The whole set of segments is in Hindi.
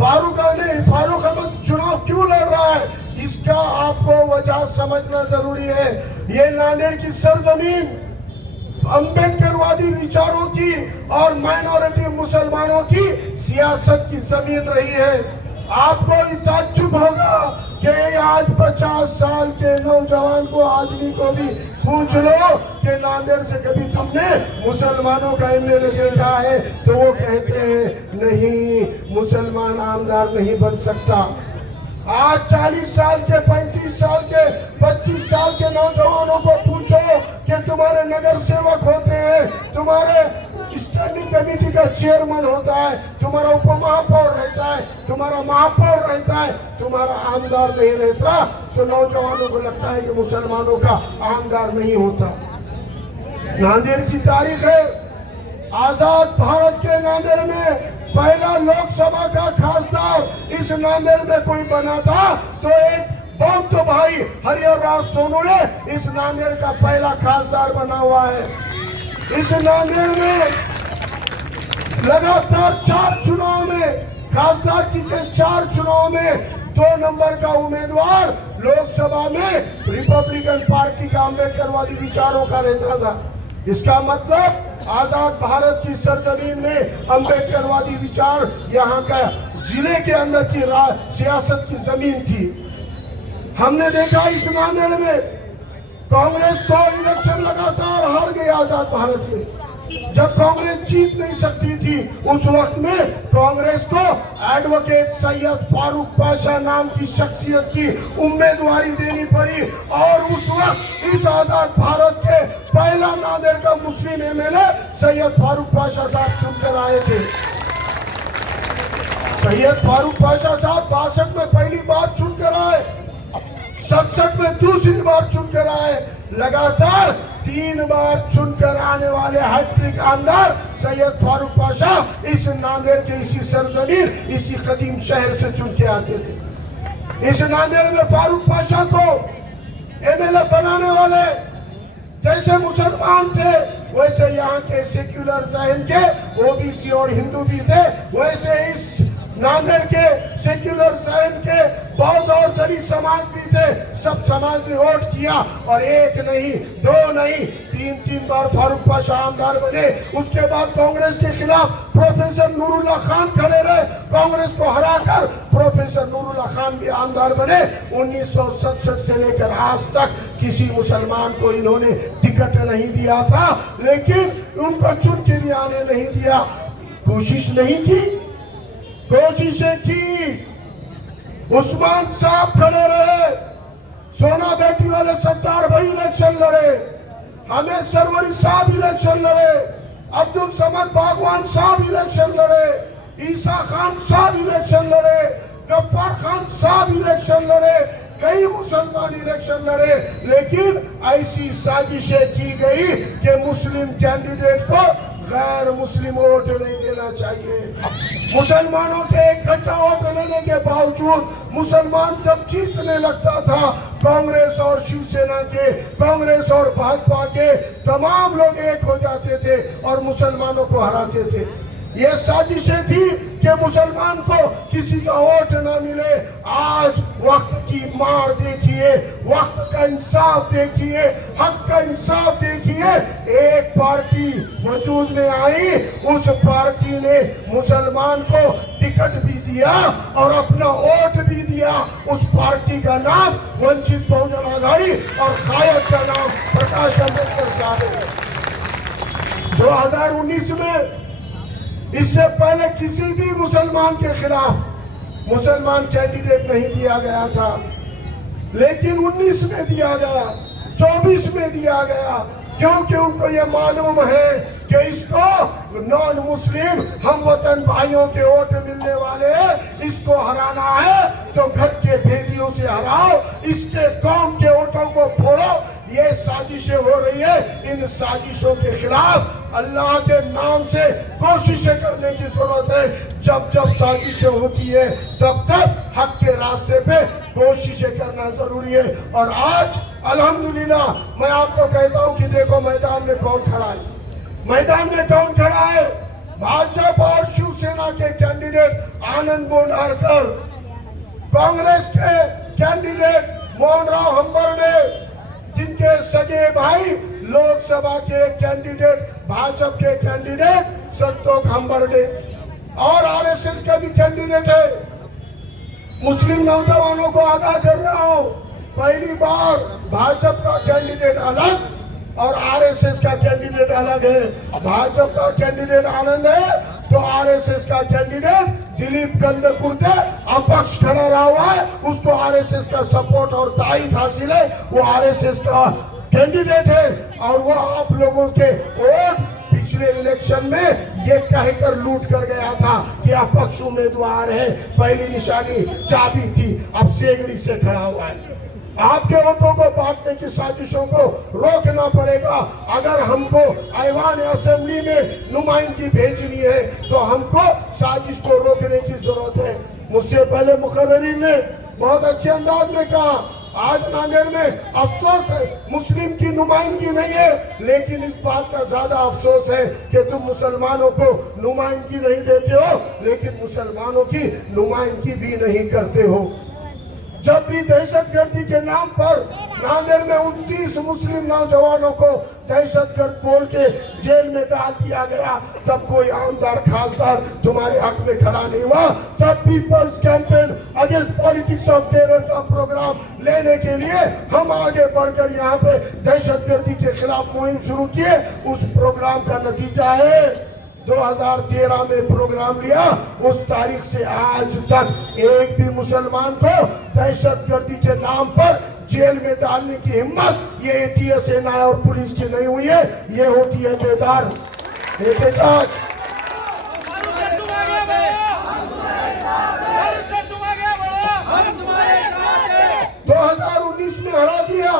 फारूक अहमद चुनाव क्यों लड़ रहा है, इसका आपको वजह समझना जरूरी है। ये नांदेड़ की सरजमीन अंबेडकरवादी विचारों की और माइनॉरिटी मुसलमानों की सियासत की जमीन रही है। आपको ताज्जुब होगा कि आज 50 साल के नौजवान को, आदमी को भी पूछ लो कि नांदेड़ से कभी तुमने मुसलमानों का एमएलए देखा है, तो वो कहते हैं नहीं, मुसलमान आमदार नहीं बन सकता। आज 40 साल के, 35 साल के, 25 साल के नौजवानों को पूछो कि तुम्हारे नगर सेवक होते हैं, तुम्हारे स्टैंडिंग कमेटी का चेयरमैन होता है, तुम्हारा उपमहापौर रहता है, तुम्हारा महापौर रहता है, तुम्हारा आमदार नहीं रहता, तो नौजवानों को लगता है कि मुसलमानों का आमदार नहीं होता। नांदेड़ की तारीख है, आजाद भारत के नांदेड़ में पहला लोकसभा का खासदार इस नांदेड़ में कोई बना था तो एक बौद्ध भाई हरिहर राव सोनू ने इस नांदेड़ का पहला खासदार बना हुआ है। इस नांदेड़ में लगातार 4 चुनाव में, खासदार की 4 चुनाव में 2 नंबर का उम्मीदवार लोकसभा में रिपब्लिकन पार्टी का अम्बेडकरवादी विचारों का रहता था। इसका मतलब आजाद भारत की सरजमीन में अम्बेडकरवादी विचार यहाँ का जिले के अंदर की सियासत की जमीन थी। हमने देखा इस नांदेड़ में कांग्रेस 2 इलेक्शन लगातार हार गई आजाद भारत में। जब कांग्रेस जीत नहीं सकती थी, उस वक्त में कांग्रेस को एडवोकेट सैयद फारूक पाशा नाम की शख्सियत की उम्मीदवारी देनी पड़ी और उस वक्त इस आजाद भारत के पहला नांदेड़ का मुस्लिम एमएलए सैयद फारूक पाशा साहब चुनकर आए थे। सैयद फारूक पाशा साहब 62 में पहली बार चुनकर आए, 67 में दूसरी बार चुनकर आए, लगातार 3 बार चुनकर आने वाले हैट्रिक आमदार सैयद फारूक पाशा इस नांदेड़ के इसी सरजमीन, इसी कदीम शहर से चुन के आते थे। इस नांदेड़ में फारूक पाशा को एमएलए बनाने वाले जैसे मुसलमान थे, वैसे यहाँ के सेक्युलर जहन के ओबीसी और हिंदू भी थे, वैसे इस नांदेड़ के सेक्युलर जहन के बौद्ध और दलित समाज भी थे। सब समाज ने वोट किया और 1 नहीं, 2 नहीं, 3 बार फारूक पाशा आमदार बने। उसके बाद कांग्रेस के खिलाफ प्रोफेसर नूरुल्लाह खान खड़े रहे, कांग्रेस को हराकर प्रोफेसर नूरुल्लाह खान भी आमदार बने। 1967 से लेकर आज तक किसी मुसलमान को इन्होंने टिकट नहीं दिया था, लेकिन उनको चुन के भी आने नहीं दिया। कोशिश नहीं की, कोशिशें की। उस्मान साहब खड़े रहे, सोना बेटी वाले सत्तार भाई इलेक्शन लड़े, हमें सरवरी साहब इलेक्शन लड़े, अब्दुल समद बागवान साहब इलेक्शन लड़े, ईसा खान साहब इलेक्शन लड़े, गफ्फार खान साहब इलेक्शन लड़े, कई मुसलमान इलेक्शन लड़े, लेकिन ऐसी साजिशें की गई कि मुस्लिम कैंडिडेट को गैर मुस्लिम वोट नहीं देना चाहिए। मुसलमानों के इकट्ठा वोट लेने के बावजूद मुसलमान जब जीतने लगता था, कांग्रेस और शिवसेना के, कांग्रेस और भाजपा के तमाम लोग एक हो जाते थे और मुसलमानों को हराते थे। ये साजिशें थी कि मुसलमान को किसी का वोट न मिले। आज वक्त की मार देखिए, वक्त का इंसाफ देखिए, हक का इंसाफ देखिए। एक पार्टी वजूद में आई, उस पार्टी ने मुसलमान को टिकट भी दिया और अपना वोट भी दिया। उस पार्टी का नाम वंचित बहुजन आघाड़ी और कायद का नाम प्रकाश अम्बेडकर साहब है। 2019 में इससे पहले किसी भी मुसलमान के खिलाफ मुसलमान कैंडिडेट नहीं दिया गया था, लेकिन 19 में दिया गया, 24 में दिया गया, क्योंकि उनको ये मालूम है कि इसको नॉन मुस्लिम हम वतन भाइयों के वोट मिलने वाले, इसको हराना है तो घर के भेदियों से हराओ, इसके कौम के वोटों को फोड़ो। ये साजिशें हो रही है, इन साजिशों के खिलाफ अल्लाह के नाम से कोशिशें करने की जरूरत है। जब जब साजिशें होती है तब तब हक के रास्ते पे कोशिशें करना जरूरी है। और आज अल्हम्दुलिल्लाह मैं आपको कहता हूं कि देखो मैदान में कौन खड़ा है, मैदान में कौन खड़ा है। भाजपा और शिवसेना के कैंडिडेट आनंद बोंडारकर, कांग्रेस के कैंडिडेट मोहनराव हंबर्डे, जिनके सगे भाई लोकसभा के कैंडिडेट भाजपा के कैंडिडेट संतोष हंबर्डे और आरएसएस का भी कैंडिडेट है। मुस्लिम नौजवानों को आगाह कर रहा हूं, पहली बार भाजपा का कैंडिडेट अलग और आरएसएस का कैंडिडेट अलग है। भाजपा का कैंडिडेट आनंद है तो आरएसएस का कैंडिडेट दिलीप कंदकुर्ते अपक्ष खड़ा रहा हुआ है, उसको आरएसएस का सपोर्ट और ताईद हासिल है, वो आरएसएस का कैंडिडेट है और वो आप लोगों के वोट पिछले इलेक्शन में ये कहकर लूट कर गया था कि अपक्ष उम्मीदवार है, पहली निशानी चाबी थी, अब सेगड़ी से खड़ा हुआ है। आपके वोटों को बांटने की साजिशों को रोकना पड़ेगा। अगर हमको ऐवान असेंबली में नुमाइंदगी भेजनी है तो हमको साजिश को रोकने की जरूरत है। मुझसे पहले मुकर्रिरीन ने बहुत अच्छे अंदाज में कहा, आज नांदेड़ में अफसोस है मुस्लिम की नुमाइंदगी नहीं है, लेकिन इस बात का ज्यादा अफसोस है कि तुम मुसलमानों को नुमाइंदगी नहीं देते हो, लेकिन मुसलमानों की नुमाइंदगी भी नहीं करते हो। जब भी दहशतगर्दी के नाम पर नांदेड़ में 29 मुस्लिम नौजवानों को दहशतगर्द बोल के जेल में डाल दिया गया, तब कोई आमदार खासदार तुम्हारे हक में खड़ा नहीं हुआ। तब peoples campaign against politics of terror का प्रोग्राम लेने के लिए हम आगे बढ़कर यहाँ पे दहशतगर्दी के खिलाफ मुहिम शुरू किए। उस प्रोग्राम का नतीजा है 2013 में प्रोग्राम लिया, उस तारीख से आज तक एक भी मुसलमान को दहशतगर्दी के नाम पर जेल में डालने की हिम्मत ये एटीएस, एनआई और पुलिस की नहीं हुई है। ये होती है बेदार एहतजाज। 2019 में हरा दिया,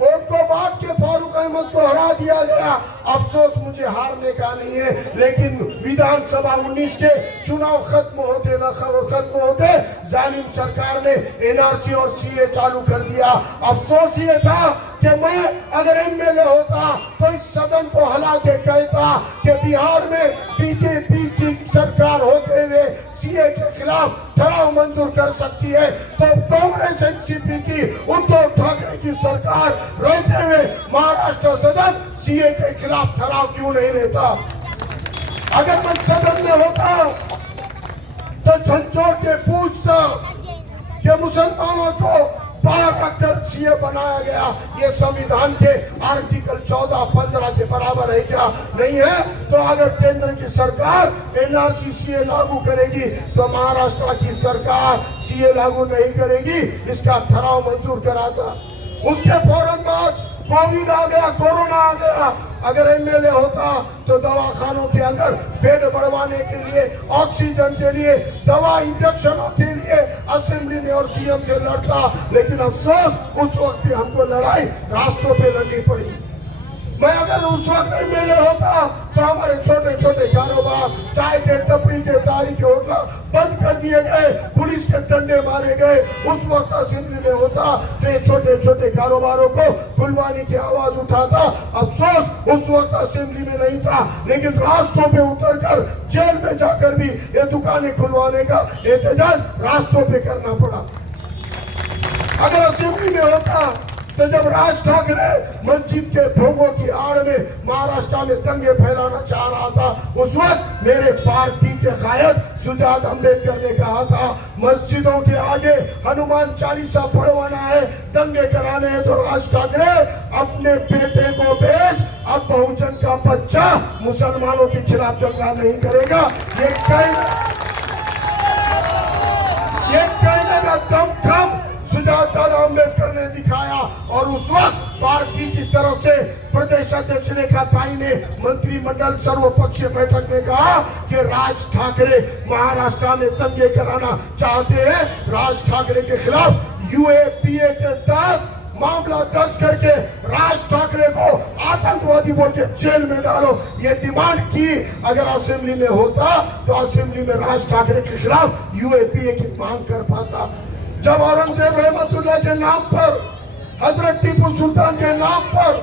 वोट को बांट के फारूक अहमद को हरा दिया गया। अफसोस मुझे हारने का नहीं है, लेकिन विधानसभा 19 के चुनाव खत्म होते न खत्म होते जालिम सरकार ने एनआरसी और सीए चालू कर दिया। अफसोस ये था कि मैं अगर एमएलए होता तो इस सदन को हिला के कहता कि बिहार में बीजेपी की सरकार होते हुए सीए के खिलाफ ठराव मंजूर कर सकती है, तो कांग्रेस एनसीपी की उद्धव ठाकरे की सरकार रहते हुए महाराष्ट्र सदन सीए के खिलाफ ठराव क्यों नहीं लेता? अगर मैं सदन में होता तो झंझोड़ के पूछता कि मुसलमानों को बाहर रखकर सीए बनाया गया, ये संविधान के आर्टिकल 14, 15 के बराबर है क्या? नहीं है। तो अगर केंद्र की सरकार एनआरसी सीए लागू करेगी तो महाराष्ट्र की सरकार सीए लागू नहीं करेगी, इसका ठराव मंजूर कराता। उसके फौरन बाद कोविड आ गया, कोरोना आ गया। अगर एमएलए होता तो दवाखानों के अंदर बेड बढ़वाने के लिए, ऑक्सीजन के लिए, दवा इंजेक्शनों के लिए असेंबली में और सीएम से लड़ता, लेकिन अफसोस उस वक्त भी हमको लड़ाई रास्तों पे लड़नी पड़ी। मैं अगर उस वक्त एमएलए होता तो हमारे छोटे छोटे कारोबार, चाय के टपरी के, तारी के होटल बंद कर दिए गए, पुलिस के डंडे मारे गए। उस वक्त असेंबली में होता तो ये छोटे छोटे कारोबारों को खुलवाने की आवाज उठाता। अफसोस उस वक्त असेंबली में नहीं था, लेकिन रास्तों पे उतरकर जेल में जाकर भी ये दुकानें खुलवाने का एहतजाज रास्तों पे करना पड़ा। अगर असेंबली में होता तो जब राज ठाकरे मस्जिद के भोंगों की आड़ में महाराष्ट्र में दंगे फैलाना चाह रहा था, उस वक्त मेरे पार्टी के कायद सुजात अम्बेडकर ने कहा था मस्जिदों के आगे हनुमान चालीसा पढ़वाना है, दंगे कराने हैं, तो राज ठाकरे अपने बेटे को भेज, अब बहुजन का बच्चा मुसलमानों के खिलाफ दंगा नहीं करेगा। ये कहने का दम खम सुजात दादा अम्बेडकर ने दिखाया। और उस वक्त पार्टी की तरफ से प्रदेश अध्यक्ष रेखा ताई ने मंत्रिमंडल सर्वपक्षीय बैठक में कहा कि राज ठाकरे महाराष्ट्र में दंगे कराना चाहते हैं, राज ठाकरे के खिलाफ यूएपीए के तहत मामला दर्ज करके राज ठाकरे को आतंकवादी बोल के जेल में डालो, ये डिमांड की। अगर असेंबली में होता तो असेंबली में राज ठाकरे के खिलाफ यूएपीए की मांग कर पाता। जब औरंगजेब रहमतुल्लाह के नाम पर, हजरत टीपू सुल्तान के नाम पर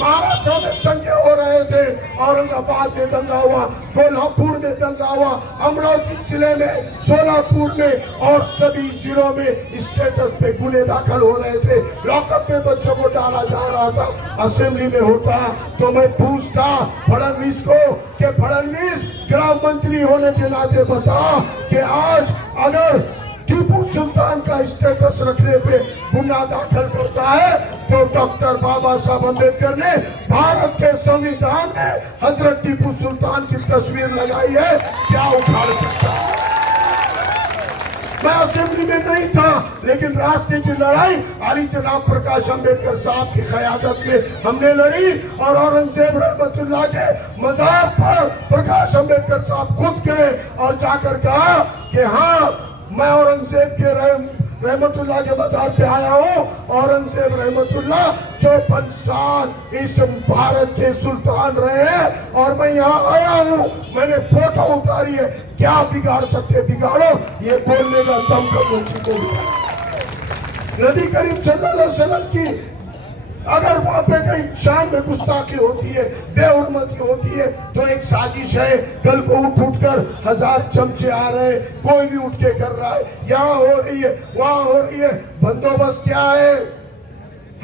महाराष्ट्र में दंगे हो रहे थे, औरंगाबाद में दंगा हुआ, कोल्हापुर में दंगा हुआ, अमरावती जिले में, सोलापुर में और सभी जिलों में स्टेटस पे गुने दाखिल हो रहे थे, लॉकअप में बच्चों को डाला जा रहा था। असेंबली में होता तो मैं पूछता फडणवीस को कि फडणवीस गृह मंत्री होने के नाते बता कि आज अगर टीपू सुल्तान का स्टेटस रखने पे गुनाह दाखिल करता है तो डॉक्टर बाबा साहब अम्बेडकर ने भारत के संविधान में हजरत टीपू सुल्तान की तस्वीर लगाई है, क्या उखाड़ सकता है? मैं असेंबली में नहीं था, लेकिन रास्ते की लड़ाई अली जनाब प्रकाश अम्बेडकर साहब की क़यादत में हमने लड़ी और औरंगजेब रहमतुल्लाह के मजार पर प्रकाश अम्बेडकर साहब खुद गए और जाकर कहा कि हाँ मैं औरंगजेब के रहमतुल्लाह के मजार पे आया हूँ। औरंगजेब रहमतुल्लाह 54 साल इस भारत के सुल्तान रहे हैं और मैं यहाँ आया हूँ, मैंने फोटो उतारी है, क्या बिगाड़ सकते बिगाड़ो, ये बोलने का दम कबूल को नबी करीम सल्लल्लाहु अलैहि वसल्लम की अगर वहां पे कहीं शान में गुस्ताखी होती है, बेहुरमती होती है तो एक साजिश है। कल को उठ कर 1000 चमचे आ रहे हैं, कोई भी उठ के कर रहा है, यहाँ हो रही है, वहां हो रही है, बंदोबस्त क्या है?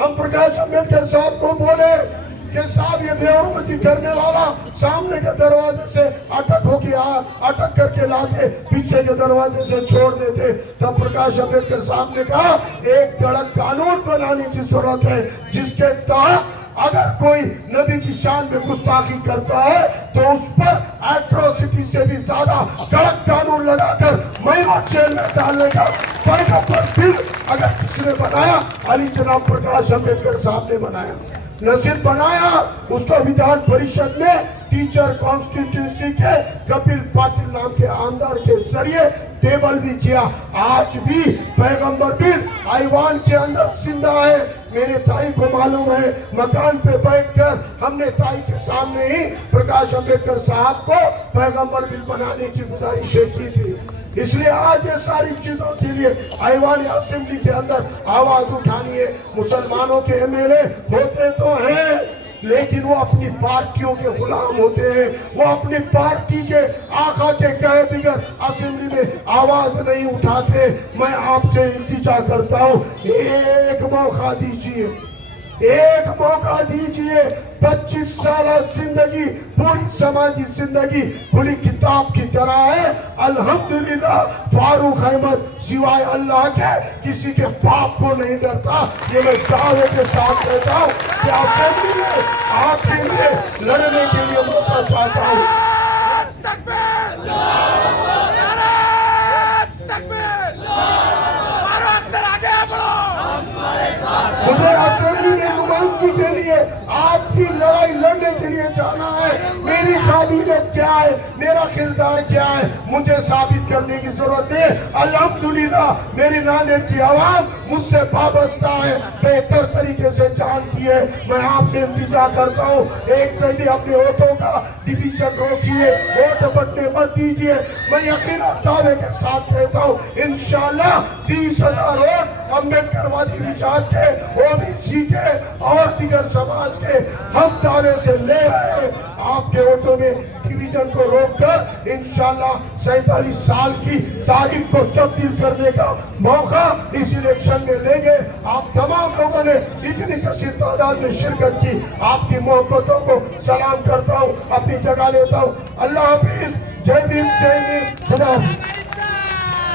हम प्रकाश अम्बेडकर साहब को बोले कि साहब ये बेहुरमती करने वाला सामने के दरवाजे से अटक करके लाके पीछे के दरवाजे से छोड़ देते। तब प्रकाश अम्बेडकर साहब ने कहा एक कड़क कानून बनाने की जरूरत है जिसके तहत अगर कोई नबी की शान में गुस्ताखी करता है तो उस पर एट्रोसिटी से भी ज्यादा कड़क कानून लगाकर महीनों जेल में डालने का पैगंबर बिल अगर किसने बनाया, अली जनाब प्रकाश अम्बेडकर साहब ने बनाया। नसीब बनाया उसको विधान परिषद में टीचर कॉन्स्टिट्यूंसी के कपिल पाटिल नाम के आमदार के जरिए टेबल भी किया। आज भी पैगंबर बिल आईवान के अंदर जिंदा है। मेरे ताई को मालूम है, मकान पे बैठकर हमने ताई के सामने ही प्रकाश अम्बेडकर साहब को पैगंबर बिल बनाने की गुजारिश की थी। इसलिए आज ये सारी चीजों के लिए आईवान असेंबली के अंदर आवाज उठानी है। मुसलमानों के एमएलए होते तो हैं, लेकिन वो अपनी पार्टियों के गुलाम होते हैं, वो अपनी पार्टी के आका के कहे बगैर असेंबली में आवाज नहीं उठाते। मैं आपसे इल्तिजा करता हूँ, एक मौका दीजिए, एक मौका दीजिए। 25 साल जिंदगी, पूरी समाजी जिंदगी खुली किताब की तरह है। अल्हम्दुलिल्लाह फारूक अहमद सिवाय अल्लाह के किसी के बाप को नहीं डरता। ये मैं दावे के साथ कहता हूँ कि असेंबली में आपके लिए लड़ने के लिए मौका चाहता हूँ। मुझे असेंबली में नुमाइंदगी के लिए आपकी लड़ाई लड़ने के लिए जाना है। मेरी काबिलियत क्या है, मेरा किरदार क्या है, मुझे साबित करने की जरूरत है। अल्हम्दुलिल्लाह मेरी नानी की आवाम मुझसे वाबस्ता है, बेहतर तरीके से जानती है। मैं आपसे इंतजार करता हूँ, एक जल्दी अपने वोटों का डिवीजन रोकिए, वोट बटने मत दीजिए। मैं यकीन दावे के साथ कहता हूँ इंशाल्लाह 30,000 वोट अम्बेडकरवादी विचार के, ओबीसी के और दिगर समाज के हम दावे से ले रहे हैं। आपके वोटों में डिवीजन को रोककर इंशाल्लाह 47 साल की तारीख को तब्दील करने का मौका इस इलेक्शन में लेंगे। आप तमाम लोगों ने इतनी कसीर तादाद में शिरकत की, आपकी मोहब्बतों को सलाम करता हूँ, अपनी जगह लेता हूँ। अल्लाह हाफिज, जय भीम, जय भीम, खुदा हाफिज।